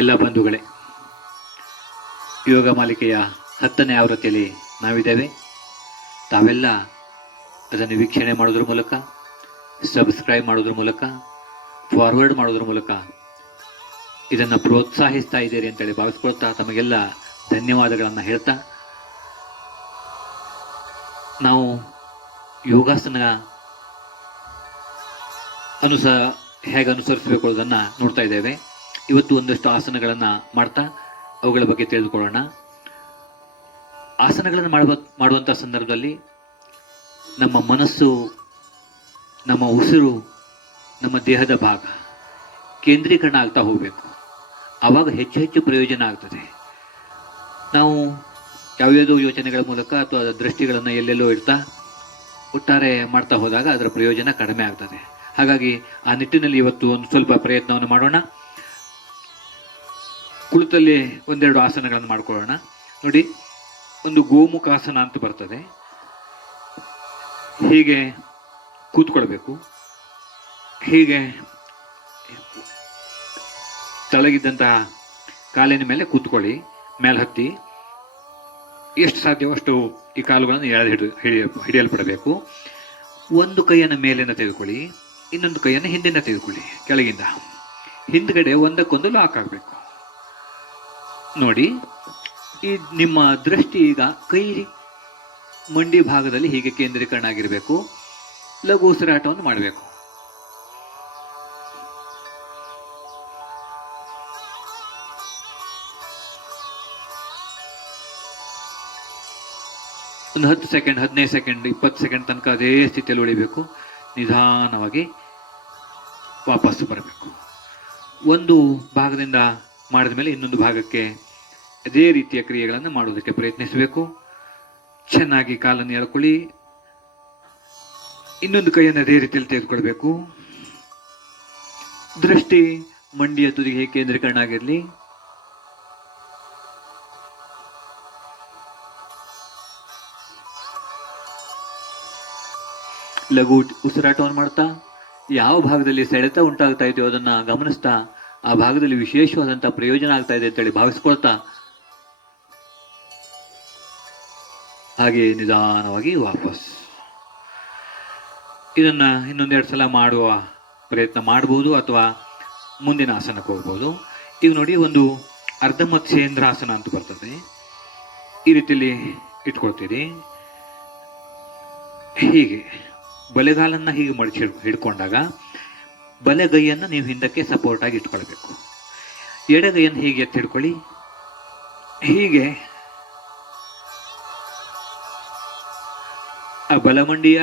ಎಲ್ಲ ಬಂಧುಗಳೇ, ಯೋಗ ಮಾಲಿಕೆಯ 10ನೇ ಆವೃತ್ತಿಯಲ್ಲಿ ನಾವಿದ್ದೇವೆ. ತಾವೆಲ್ಲ ಅದನ್ನು ವೀಕ್ಷಣೆ ಮಾಡೋದ್ರ ಮೂಲಕ, ಸಬ್ಸ್ಕ್ರೈಬ್ ಮಾಡೋದ್ರ ಮೂಲಕ, ಫಾರ್ವರ್ಡ್ ಮಾಡೋದ್ರ ಮೂಲಕ ಇದನ್ನು ಪ್ರೋತ್ಸಾಹಿಸ್ತಾ ಇದ್ದೀರಿ ಅಂತೇಳಿ ಭಾವಿಸ್ಕೊಳ್ತಾ ತಮಗೆಲ್ಲ ಧನ್ಯವಾದಗಳನ್ನು ಹೇಳ್ತಾ, ನಾವು ಯೋಗಾಸನ ಹೇಗೆ ಅನುಸರಿಸಬೇಕು ಅನ್ನೋದನ್ನು ನೋಡ್ತಾ ಇದ್ದೇವೆ. ಇವತ್ತು ಒಂದಷ್ಟು ಆಸನಗಳನ್ನು ಮಾಡ್ತಾ ಅವುಗಳ ಬಗ್ಗೆ ತಿಳಿದುಕೊಳ್ಳೋಣ. ಆಸನಗಳನ್ನು ಮಾಡುವಂಥ ಸಂದರ್ಭದಲ್ಲಿ ನಮ್ಮ ಮನಸ್ಸು, ನಮ್ಮ ಉಸಿರು, ನಮ್ಮ ದೇಹದ ಭಾಗ ಕೇಂದ್ರೀಕರಣ ಆಗ್ತಾ ಹೋಗಬೇಕು. ಆವಾಗ ಹೆಚ್ಚು ಹೆಚ್ಚು ಪ್ರಯೋಜನ ಆಗ್ತದೆ. ನಾವು ಯಾವ್ಯಾವುದೋ ಯೋಚನೆಗಳ ಮೂಲಕ ಅಥವಾ ದೃಷ್ಟಿಗಳನ್ನು ಎಲ್ಲೆಲ್ಲೋ ಇಡ್ತಾ ಒಟ್ಟಾರೆ ಮಾಡ್ತಾ ಹೋದಾಗ ಅದರ ಪ್ರಯೋಜನ ಕಡಿಮೆ ಆಗ್ತದೆ. ಹಾಗಾಗಿ ಆ ನಿಟ್ಟಿನಲ್ಲಿ ಇವತ್ತು ಒಂದು ಸ್ವಲ್ಪ ಪ್ರಯತ್ನವನ್ನು ಮಾಡೋಣ. ಕುಳಿತಲ್ಲಿ ಒಂದೆರಡು ಆಸನಗಳನ್ನು ಮಾಡ್ಕೊಳ್ಳೋಣ. ನೋಡಿ, ಒಂದು ಗೋಮುಖಾಸನ ಅಂತ ಬರ್ತದೆ. ಹೀಗೆ ಕೂತ್ಕೊಳ್ಬೇಕು. ಹೀಗೆ ತಳಗಿದ್ದಂತಹ ಕಾಲಿನ ಮೇಲೆ ಕೂತ್ಕೊಳ್ಳಿ. ಮೇಲೆ ಹತ್ತಿ ಎಷ್ಟು ಸಾಧ್ಯವೋ ಅಷ್ಟು ಈ ಕಾಲುಗಳನ್ನು ಹಿಡಿಯಲ್ಪಡಬೇಕು. ಒಂದು ಕೈಯನ್ನು ಮೇಲಿನ ತೆಗೆದುಕೊಳ್ಳಿ, ಇನ್ನೊಂದು ಕೈಯನ್ನು ಹಿಂದಿನ ತೆಗೆದುಕೊಳ್ಳಿ. ಕೆಳಗಿಂದ ಹಿಂದ್ಗಡೆ ಒಂದಕ್ಕೊಂದು ಲಾಕ್ ಆಗಬೇಕು. ನೋಡಿ, ಈ ನಿಮ್ಮ ದೃಷ್ಟಿ ಈಗ ಕೈ ಮಂಡಿ ಭಾಗದಲ್ಲಿ ಹೀಗೆ ಕೇಂದ್ರೀಕರಣ ಆಗಿರಬೇಕು. ಲಘು ಉಸಿರಾಟವನ್ನು ಮಾಡಬೇಕು. ಒಂದು 10 ಸೆಕೆಂಡ್, 15 ಸೆಕೆಂಡ್, 20 ಸೆಕೆಂಡ್ ತನಕ ಅದೇ ಸ್ಥಿತಿಯಲ್ಲಿ ಉಳಿಬೇಕು. ನಿಧಾನವಾಗಿ ವಾಪಸ್ಸು ಬರಬೇಕು. ಒಂದು ಭಾಗದಿಂದ ಮಾಡಿದ ಮೇಲೆ ಇನ್ನೊಂದು ಭಾಗಕ್ಕೆ ಅದೇ ರೀತಿಯ ಕ್ರಿಯೆಗಳನ್ನು ಮಾಡೋದಕ್ಕೆ ಪ್ರಯತ್ನಿಸಬೇಕು. ಚೆನ್ನಾಗಿ ಕಾಲನ್ನು ಎಳ್ಕೊಳ್ಳಿ. ಇನ್ನೊಂದು ಕೈಯನ್ನು ಅದೇ ರೀತಿಯಲ್ಲಿ ತೆಗೆದುಕೊಳ್ಬೇಕು. ದೃಷ್ಟಿ ಮಂಡಿಯ ತುದಿಗೆ ಕೇಂದ್ರೀಕರಣ ಆಗಿರಲಿ. ಲಘು ಉಸಿರಾಟವನ್ನು ಮಾಡ್ತಾ ಯಾವ ಭಾಗದಲ್ಲಿ ಸೆಳೆತ ಉಂಟಾಗ್ತಾ ಇದೆಯೋ ಅದನ್ನು ಗಮನಿಸ್ತಾ ಆ ಭಾಗದಲ್ಲಿ ವಿಶೇಷವಾದಂಥ ಪ್ರಯೋಜನ ಆಗ್ತಾ ಇದೆ ಅಂತೇಳಿ ಭಾವಿಸ್ಕೊಳ್ತಾ ಹಾಗೆ ನಿಧಾನವಾಗಿ ವಾಪಸ್. ಇದನ್ನು ಇನ್ನೊಂದೆರಡು ಸಲ ಮಾಡುವ ಪ್ರಯತ್ನ ಮಾಡ್ಬೋದು ಅಥವಾ ಮುಂದಿನ ಆಸನಕ್ಕೆ ಹೋಗ್ಬೋದು. ಈಗ ನೋಡಿ, ಒಂದು ಅರ್ಧ ಮತ್ಸ್ಯೇಂದ್ರಾಸನ ಅಂತ ಬರ್ತದೆ. ಈ ರೀತಿಯಲ್ಲಿ ಇಟ್ಕೊಳ್ತೀರಿ. ಹೀಗೆ ಬಲೆಗಾಲನ್ನು ಹೀಗೆ ಮಡಚಿ ಹಿಡ್ಕೊಂಡಾಗ ಬಲೆಗೈಯನ್ನು ನೀವು ಹಿಂದಕ್ಕೆ ಸಪೋರ್ಟ್ ಆಗಿ ಇಟ್ಕೊಳ್ಬೇಕು. ಎಡಗೈಯನ್ನು ಹೀಗೆ ಎತ್ತಿ ಹಿಡ್ಕೊಳ್ಳಿ. ಹೀಗೆ ಆ ಬಲಮಂಡಿಯ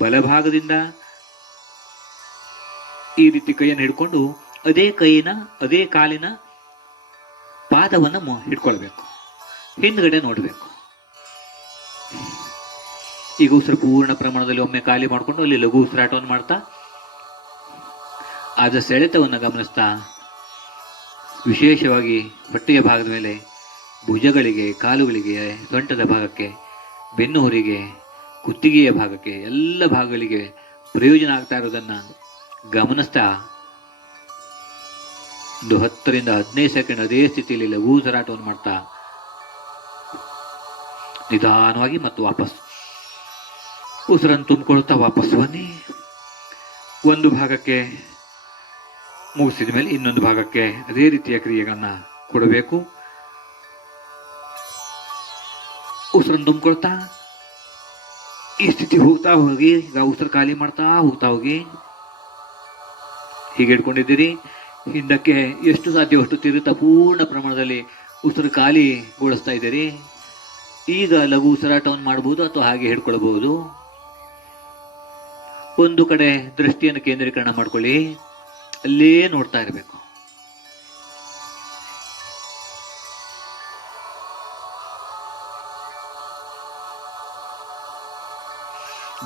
ಬಲಭಾಗದಿಂದ ಈ ರೀತಿ ಕೈಯನ್ನು ಹಿಡ್ಕೊಂಡು ಅದೇ ಕಾಲಿನ ಪಾದವನ್ನು ಹಿಡ್ಕೊಳ್ಬೇಕು. ಹಿಂದ್ಗಡೆ ನೋಡಬೇಕು. ಈಗ ಉಸಿರು ಪೂರ್ಣ ಪ್ರಮಾಣದಲ್ಲಿ ಒಮ್ಮೆ ಖಾಲಿ ಮಾಡಿಕೊಂಡು ಅಲ್ಲಿ ಲಘು ಉಸಿರಾಟವನ್ನು ಮಾಡ್ತಾ ಆದ ಸೆಳೆತವನ್ನು ಗಮನಿಸ್ತಾ ವಿಶೇಷವಾಗಿ ಹೊಟ್ಟೆಯ ಭಾಗದ ಮೇಲೆ ಭುಜಗಳಿಗೆ, ಕಾಲುಗಳಿಗೆ, ಸೊಂಟದ ಭಾಗಕ್ಕೆ, ಬೆನ್ನು ಹುರಿಗೆ, ಕುತ್ತಿಗೆಯ ಭಾಗಕ್ಕೆ, ಎಲ್ಲ ಭಾಗಗಳಿಗೆ ಪ್ರಯೋಜನ ಆಗ್ತಾ ಇರೋದನ್ನು ಗಮನಿಸ್ತಾ ಒಂದು 10 ರಿಂದ 15 ಸೆಕೆಂಡ್ ಅದೇ ಸ್ಥಿತಿಯಲ್ಲಿ ಲಘು ಉಸಿರಾಟವನ್ನು ಮಾಡ್ತಾ ನಿಧಾನವಾಗಿ ಮತ್ತು ವಾಪಸ್ ಉಸಿರನ್ನು ತುಂಬಿಕೊಳ್ತಾ ವಾಪಸ್ ಬನ್ನಿ. ಒಂದು ಭಾಗಕ್ಕೆ ಮುಗಿಸಿದ ಮೇಲೆ ಇನ್ನೊಂದು ಭಾಗಕ್ಕೆ ಅದೇ ರೀತಿಯ ಕ್ರಿಯೆಗಳನ್ನು ಕೊಡಬೇಕು. ಉಸಿರನ್ನು ತುಂಬಿಕೊಳ್ತಾ ಈ ಸ್ಥಿತಿ ಹೋಗ್ತಾ ಹೋಗಿ, ಈಗ ಉಸಿರು ಖಾಲಿ ಮಾಡ್ತಾ ಹೋಗ್ತಾ ಹೋಗಿ. ಹೀಗೆ ಇಟ್ಕೊಂಡಿದ್ದೀರಿ. ಹಿಂದಕ್ಕೆ ಎಷ್ಟು ಸಾಧ್ಯ ಅಷ್ಟು ತಿರುತ್ತಾ ಪೂರ್ಣ ಪ್ರಮಾಣದಲ್ಲಿ ಉಸಿರು ಖಾಲಿಗೊಳಿಸ್ತಾ ಇದ್ದೀರಿ. ಈಗ ಲಘು ಉಸಿರಾಟವನ್ನು ಮಾಡಬಹುದು ಅಥವಾ ಹಾಗೆ ಹಿಡ್ಕೊಳ್ಬಹುದು. ಒಂದು ಕಡೆ ದೃಷ್ಟಿಯನ್ನು ಕೇಂದ್ರೀಕರಣ ಮಾಡ್ಕೊಳ್ಳಿ. ಅಲ್ಲೇ ನೋಡ್ತಾ ಇರಬೇಕು.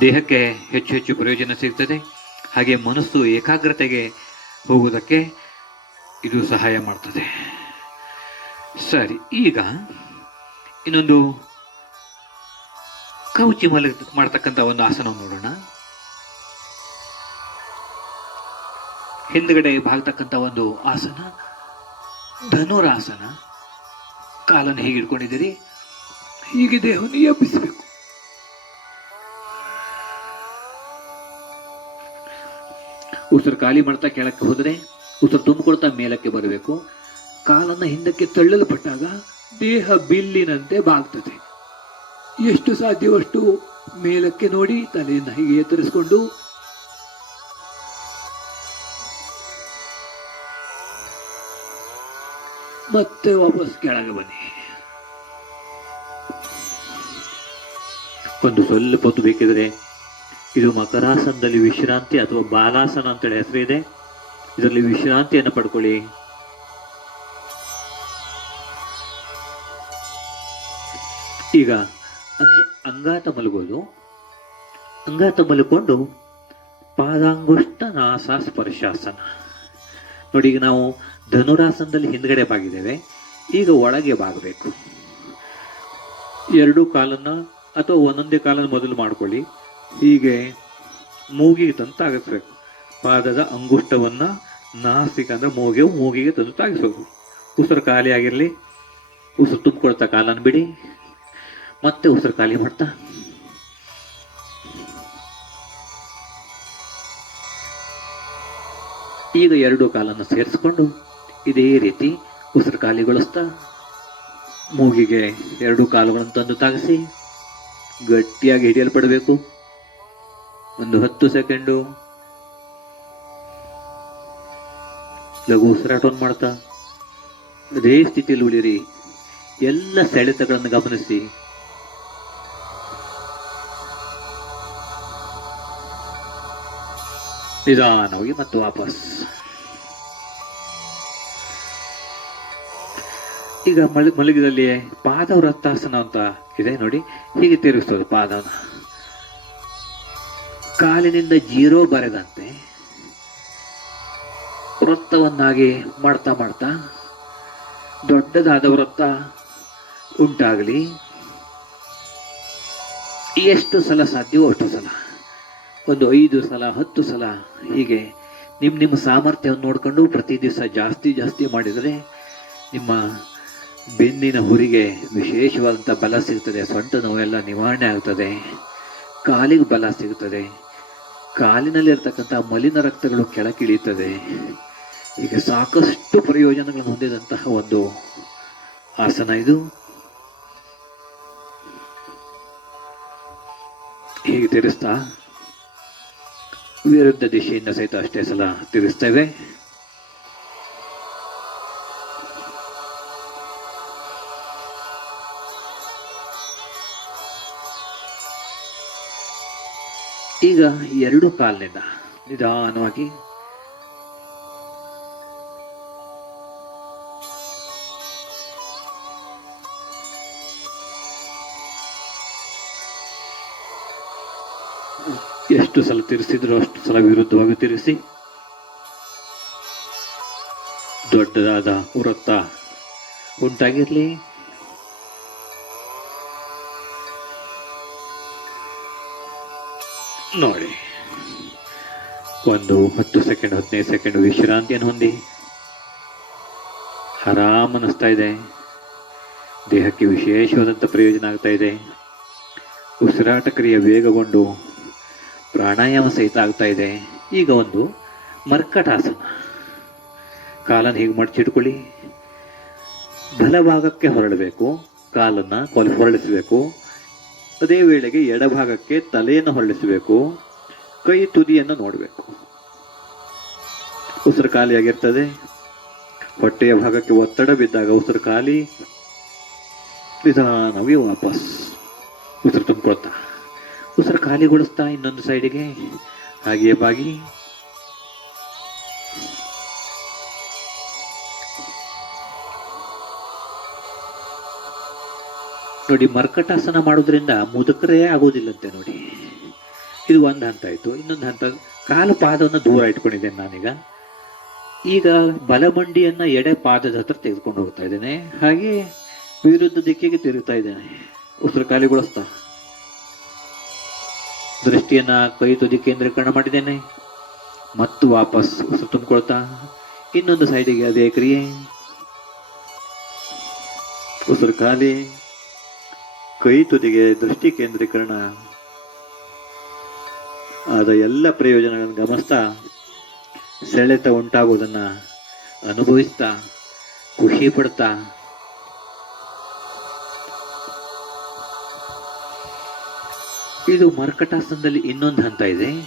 ದೇಹಕ್ಕೆ ಹೆಚ್ಚು ಹೆಚ್ಚು ಪ್ರಯೋಜನ ಸಿಗ್ತದೆ. ಹಾಗೆ ಮನಸ್ಸು ಏಕಾಗ್ರತೆಗೆ ಹೋಗುವುದಕ್ಕೆ ಇದು ಸಹಾಯ ಮಾಡ್ತದೆ. ಸರಿ, ಈಗ ಇನ್ನೊಂದು ಕೌಚಿ ಮಾಡ್ತಕ್ಕಂಥ ಒಂದು ಆಸನ ನೋಡೋಣ. ಹಿಂದ್ಗಡೆ ಭಾಗತಕ್ಕಂಥ ಒಂದು ಆಸನ. ಧನುರಾಸನ. ಕಾಲನ್ನು ಹೇಗೆ ಇಟ್ಕೊಂಡಿದ್ದೀರಿ, ಹೀಗೆ ದೇಹವನ್ನು ಎಬ್ಬಿಸಬೇಕು. ಉಸಿರು ಖಾಲಿ ಮಾಡ್ತಾ ಕೆಳಕ್ಕೆ ಹೋದರೆ ಉಸಿರು ತುಂಬಿಕೊಳ್ತಾ ಮೇಲಕ್ಕೆ ಬರಬೇಕು. ಕಾಲನ್ನು ಹಿಂದಕ್ಕೆ ತಳ್ಳಲ್ಪಟ್ಟಾಗ ದೇಹ ಬಿಲ್ಲಿನಂತೆ ಬಾಗ್ತದೆ. ಎಷ್ಟು ಸಾಧ್ಯವಷ್ಟು ಮೇಲಕ್ಕೆ ನೋಡಿ ತಲೆಯನ್ನು ಹೀಗೆ ಎತ್ತರಿಸಿಕೊಂಡು ಮತ್ತೆ ವಾಪಸ್ ಕೆಳಗೆ ಬನ್ನಿ. ಒಂದು ಸ್ವಲ್ಪ ಹೊತ್ತು ಬೇಕಿದ್ರೆ ಇದು ಮಕರಾಸನದಲ್ಲಿ ವಿಶ್ರಾಂತಿ ಅಥವಾ ಬಾಲಾಸನ ಅಂತೇಳಿ ಹೆಸರಿದೆ. ಇದರಲ್ಲಿ ವಿಶ್ರಾಂತಿಯನ್ನು ಪಡ್ಕೊಳ್ಳಿ. ಈಗ ಅಂಗಾತ ಮಲಗೋದು. ಅಂಗಾತ ಮಲ್ಕೊಂಡು ಪಾದಾಂಗುಷ್ಟ ನಾಸ ಸ್ಪರ್ಶಾಸನ. ನೋಡಿ, ಈಗ ನಾವು ಧನುರಾಸನದಲ್ಲಿ ಹಿಂದ್ಗಡೆ ಬಾಗಿದ್ದೇವೆ, ಈಗ ಒಳಗೆ ಬಾಗಬೇಕು. ಎರಡೂ ಕಾಲನ್ನು ಅಥವಾ ಒಂದೊಂದೇ ಕಾಲನ್ನು ಮೊದಲು ಮಾಡ್ಕೊಳ್ಳಿ. ಹೀಗೆ ಮೂಗಿಗೆ ತಂದು ತಾಗಿಸ್ಬೇಕು. ಪಾದದ ಅಂಗುಷ್ಟವನ್ನು ನಾಸಿಕ ಅಂದ್ರೆ ಮೂಗಿಗೆ ತಂದು ತಾಗಿಸೋದು. ಉಸಿರು ಖಾಲಿ ಆಗಿರಲಿ. ಉಸಿರು ತುಂಬಿಕೊಳ್ತಾ ಕಾಲನ್ನು ಬಿಡಿ. ಮತ್ತೆ ಉಸಿರು ಖಾಲಿ ಮಾಡ್ತಾ ಈಗ ಎರಡು ಕಾಲನ್ನು ಸೇರಿಸ್ಕೊಂಡು ಇದೇ ರೀತಿ ಉಸಿರು ಖಾಲಿಗೊಳಿಸ್ತಾ ಮೂಗಿಗೆ ಎರಡು ಕಾಲುಗಳನ್ನು ತಂದು ತಾಗಿಸಿ ಗಟ್ಟಿಯಾಗಿ ಹಿಡಿಯಲ್ಪಡಬೇಕು. ಒಂದು 10 ಸೆಕೆಂಡು ಲಘು ಉಸಿರಾಟವನ್ನು ಮಾಡ್ತಾ ಅದೇ ಸ್ಥಿತಿಯಲ್ಲಿ ಉಳಿರಿ. ಎಲ್ಲ ಸೆಳೆತಗಳನ್ನು ಗಮನಿಸಿ. ನಿಧಾನವಾಗಿ ಮತ್ತು ವಾಪಸ್. ಈಗ ಮಲಗಿದಲ್ಲಿ ಪಾದ ವೃತ್ತಾಸನ ಅಂತ ಇದೆ ನೋಡಿ. ಹೀಗೆ ತಿರುಗಿಸೋದು ಪಾದವನ್ನು ಕಾಲಿನಿಂದ 0 ಬರೆದಂತೆ ವೃತ್ತವನ್ನಾಗಿ ಮಾಡ್ತಾ ಮಾಡ್ತಾ ದೊಡ್ಡದಾದ ವೃತ್ತ ಉಂಟಾಗಲಿ. ಎಷ್ಟು ಸಲ ಸಾಧ್ಯವೋ ಅಷ್ಟು ಸಲ, ಒಂದು 5 ಸಲ 10 ಸಲ ಹೀಗೆ ನಿಮ್ಮ ಸಾಮರ್ಥ್ಯವನ್ನು ನೋಡಿಕೊಂಡು ಪ್ರತಿ ದಿವಸ ಜಾಸ್ತಿ ಮಾಡಿದರೆ ನಿಮ್ಮ ಬೆನ್ನಿನ ಹುರಿಗೆ ವಿಶೇಷವಾದಂಥ ಬಲ ಸಿಗ್ತದೆ. ಸೊಂಟ ನೋವೆಲ್ಲ ನಿವಾರಣೆ ಆಗ್ತದೆ. ಕಾಲಿಗೆ ಬಲ ಸಿಗ್ತದೆ. ಕಾಲಿನಲ್ಲಿರ್ತಕ್ಕಂಥ ಮಲಿನ ರಕ್ತಗಳು ಕೆಳಗಿಳಿಯುತ್ತದೆ. ಹೀಗೆ ಸಾಕಷ್ಟು ಪ್ರಯೋಜನಗಳನ್ನು ಹೊಂದಿದಂತಹ ಒಂದು ಆಸನ ಇದು. ಹೀಗೆ ತಿರುಸ್ತಾ ವಿರುದ್ಧ ದಿಶೆಯಿಂದ ಸಹಿತ ಅಷ್ಟೇ ಸಲ ತಿರುಸ್ತೇವೆ. ಈಗ ಎರಡು ಕಾಲಿನಿಂದ ನಿಧಾನವಾಗಿ ಎಷ್ಟು ಸಲ ತಿರುಗಿಸಿದ್ರು ಅಷ್ಟು ಸಲ ವಿರುದ್ಧವಾಗಿ ತಿರುಗಿಸಿ ದೊಡ್ಡದಾದ ವೃತ್ತ ಉಂಟಾಗಿರ್ಲಿ. ನೋಡಿ, ಒಂದು 10 ಸೆಕೆಂಡ್ 15 ಸೆಕೆಂಡ್ ವಿಶ್ರಾಂತಿಯನ್ನು ಹೊಂದಿ. ಆರಾಮ ಅನ್ನಿಸ್ತಾ ಇದೆ. ದೇಹಕ್ಕೆ ವಿಶೇಷವಾದಂಥ ಪ್ರಯೋಜನ ಆಗ್ತಾ ಇದೆ. ಉಸಿರಾಟ ಕ್ರಿಯೆ ವೇಗಗೊಂಡು ಪ್ರಾಣಾಯಾಮ ಸಹಿತ ಆಗ್ತಾ ಇದೆ. ಈಗ ಒಂದು ಮರ್ಕಟಾಸನ. ಕಾಲನ್ನು ಹೀಗೆ ಮಡಚಿಟ್ಕೊಳ್ಳಿ. ಬಲಭಾಗಕ್ಕೆ ಹೊರಡಬೇಕು. ಕಾಲನ್ನು ಹೊರಳಿಸಬೇಕು. ಅದೇ ವೇಳೆಗೆ ಎಡಭಾಗಕ್ಕೆ ತಲೆಯನ್ನು ಹೊರಳಿಸಬೇಕು. ಕೈ ತುದಿಯನ್ನು ನೋಡಬೇಕು. ಉಸಿರು ಖಾಲಿಯಾಗಿರ್ತದೆ. ಹೊಟ್ಟೆಯ ಭಾಗಕ್ಕೆ ಒತ್ತಡ ಬಿದ್ದಾಗ ಉಸಿರು ಖಾಲಿ. ನಿಧಾನವಾಗಿ ವಾಪಸ್ ಉಸಿರು ತುಂಬಿಕೊಳ್ತಾ ಉಸಿರು ಖಾಲಿಗೊಳಿಸ್ತಾ ಇನ್ನೊಂದು ಸೈಡಿಗೆ ಹಾಗೆಯೇ ಬಾಗಿ. ನೋಡಿ, ಮರ್ಕಟಾಸನ ಮಾಡೋದ್ರಿಂದ ಮುದುಕರೇ ಆಗೋದಿಲ್ಲಂತೆ. ನೋಡಿ, ಇದು ಒಂದು ಹಂತ ಆಯಿತು. ಇನ್ನೊಂದು ಹಂತ, ಕಾಲು ಪಾದವನ್ನು ದೂರ ಇಟ್ಕೊಂಡಿದ್ದೇನೆ ನಾನೀಗ. ಈಗ ಬಲಮಂಡಿಯನ್ನು ಎಡೆ ಪಾದದ ಹತ್ರ ತೆಗೆದುಕೊಂಡು ಹೋಗ್ತಾ ಇದ್ದೇನೆ. ಹಾಗೆ ವಿರುದ್ಧ ದಿಕ್ಕಿಗೆ ತಿರುಗ್ತಾ ಇದ್ದೇನೆ. ಉಸಿರು ಖಾಲಿಗೊಳಿಸ್ತಾ ದೃಷ್ಟಿಯನ್ನ ಕೈ ತುದಿ ಕೇಂದ್ರೀಕರಣ ಮಾಡಿದ್ದೇನೆ. ಮತ್ತು ವಾಪಸ್ ಉಸಿರು ತುಂಬಿಕೊಳ್ತಾ ಇನ್ನೊಂದು ಸೈಡಿಗೆ ಅದೇ ಕ್ರಿಯೆ. ಉಸಿರು ಖಾಲಿ, ಕೈ ತುದಿಗೆ ದೃಷ್ಟಿ ಕೇಂದ್ರೀಕರಣ. ಆದ ಎಲ್ಲ ಪ್ರಯೋಜನಗಳನ್ನು ಗಮನಿಸ್ತಾ ಸೆಳೆತ ಉಂಟಾಗುವುದನ್ನು ಅನುಭವಿಸ್ತಾ ಖುಷಿ ಪಡ್ತಾ ಇದು ಮರ್ಕಟಾಸನದಲ್ಲಿ ಇನ್ನೊಂದು ಹಂತ ಇದೆ.